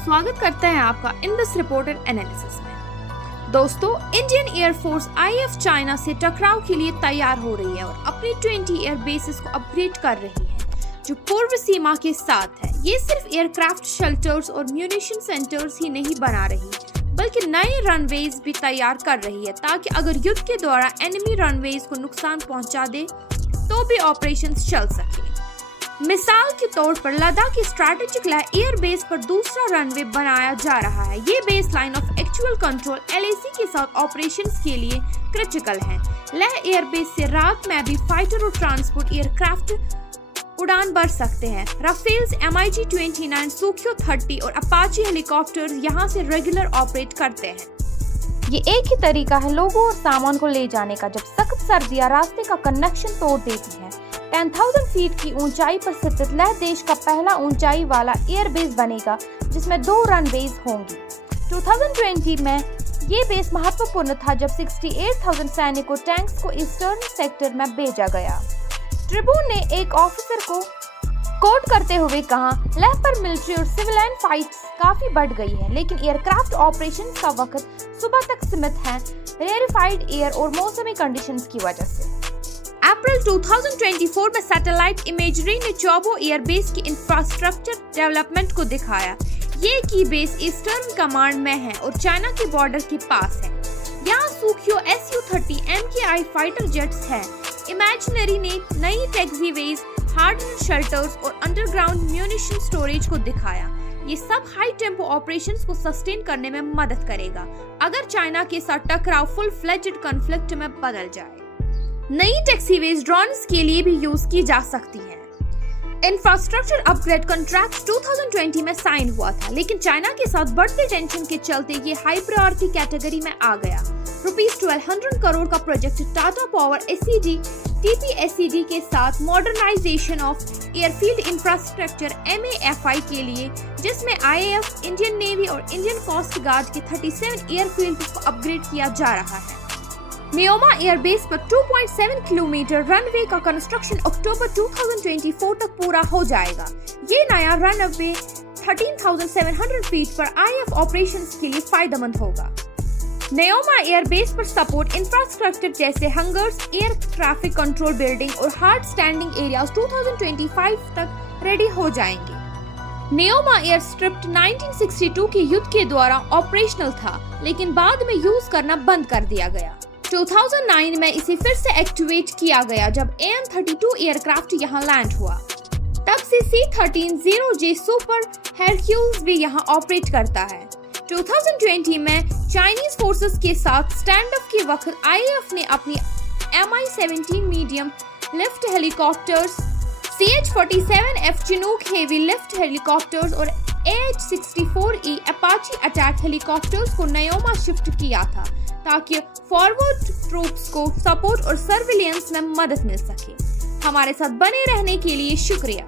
स्वागत करते हैं आपका इन दिस रिपोर्टेड एनालिसिस में। दोस्तों, इंडियन एयरफोर्स आईएफ चाइना से टकराव के लिए तैयार हो रही है और अपनी 20 एयर बेसिस को अपग्रेड कर रही है जो पूर्व सीमा के साथ है। ये सिर्फ एयरक्राफ्ट शेल्टर्स और म्यूनिशन सेंटर्स ही नहीं बना रही बल्कि नए रनवेज भी तैयार कर रही है ताकि अगर युद्ध के दौरान एनिमी रनवेज को नुकसान पहुंचा दे तो भी ऑपरेशंस चल सके। मिसाल के तौर पर लद्दाख की स्ट्रैटेजिक लेह एयर बेस पर दूसरा रनवे बनाया जा रहा है। ये base line of actual control LAC के साथ ऑपरेशंस के लिए क्रिटिकल है। लेह एयर बेस से रात में भी फाइटर और ट्रांसपोर्ट एयरक्राफ्ट उड़ान भर सकते हैं। राफेल्स MiG-29, सुखोई 30 और अपाचे हेलीकॉप्टर्स यहाँ से रेगुलर ऑपरेट करते हैं। ये एक ही तरीका है लोगों और सामान को ले जाने का जब सख्त सर्दियां रास्ते का कनेक्शन तोड़ देती हैं। 10,000 फीट की ऊंचाई पर स्थित लेह देश का पहला ऊंचाई वाला एयरबेस बनेगा जिसमें 2 रनवेज होंगी। 2020 में ये बेस महत्वपूर्ण था जब 68,000 सैनिकों टैंक्स को ईस्टर्न सेक्टर में भेजा गया। ट्रिब्यून ने एक ऑफिसर को कोट करते हुए कहा, लेह पर मिलिट्री और सिविलियन फाइट्स काफी बढ़ गई है लेकिन एयरक्राफ्ट ऑपरेशंस का वक्त सुबह तक सीमित है रेयरिफाइड एयर और मौसमी कंडीशंस की वजह से। अप्रैल 2024 में सैटेलाइट इमेजरी ने चौबो एयरबेस की इंफ्रास्ट्रक्चर डेवलपमेंट को दिखाया। ये की बेस ईस्टर्न कमांड में है और चाइना के बॉर्डर के पास है। यहाँ Sukhoi Su-30 MKI fighter jets है। इमेजिनरी ने नई टैक्सीवेज, हार्डन शेल्टर्स और अंडरग्राउंड म्यूनिशन स्टोरेज को दिखाया। ये सब हाई टेम्पो ऑपरेशंस को सस्टेन करने में मदद करेगा अगर चाइना के साथ टकराव फुल फ्लेज्ड कॉन्फ्लिक्ट में बदल जाए। नई टैक्सीवेज ड्रोन्स के लिए भी यूज की जा सकती है। इंफ्रास्ट्रक्चर अपग्रेड कॉन्ट्रैक्ट 2020 में साइन हुआ था लेकिन चाइना के साथ बढ़ते टेंशन के चलते ये हाई प्रायोरिटी कैटेगरी में आ गया। ₹1200 करोड़ का project Tata power SED TPSED के साथ modernisation of airfield infrastructure MAFI के लिए, जिसमें IAF, इंडियन नेवी और इंडियन कोस्ट गार्ड के 37 एयरफील्ड को अपग्रेड किया जा रहा है। मियोमा एयरबेस पर 2.7 किलोमीटर रनवे का कंस्ट्रक्शन अक्टूबर 2024 तक पूरा हो जाएगा। ये नया रनवे 13,700 फीट पर IAF ऑपरेशंस के लिए फायदेमंद होगा। मियोमा एयरबेस पर सपोर्ट इंफ्रास्ट्रक्चर जैसे hungers, air traffic control building और हार्ड स्टैंडिंग एरियाज 2025 तक रेडी हो जाएंगे। मियोमा एयर स्ट्रिप 1962 के युद्ध के दौरान ऑपरेशनल था लेकिन बाद में यूज करना बंद कर दिया गया। 2009 में इसे फिर से एक्टिवेट किया गया जब AN-32 एयरक्राफ्ट यहां लैंड हुआ। तब से C-13-0J सुपर हेरक्यूल्स भी यहां ऑपरेट करता है। 2020 में चाइनीज फोर्सेस के साथ स्टैंड अप के वक्त IAF ने अपनी Mi-17 medium lift helicopters, CH-47F Chinook heavy lift helicopters और AH-64E अपाचे अटैक हेलीकॉप्टर्स को मियोमा शिफ्ट किया था ताकि फॉरवर्ड ट्रूप्स को सपोर्ट और सर्विलेंस में मदद मिल सके। हमारे साथ बने रहने के लिए शुक्रिया।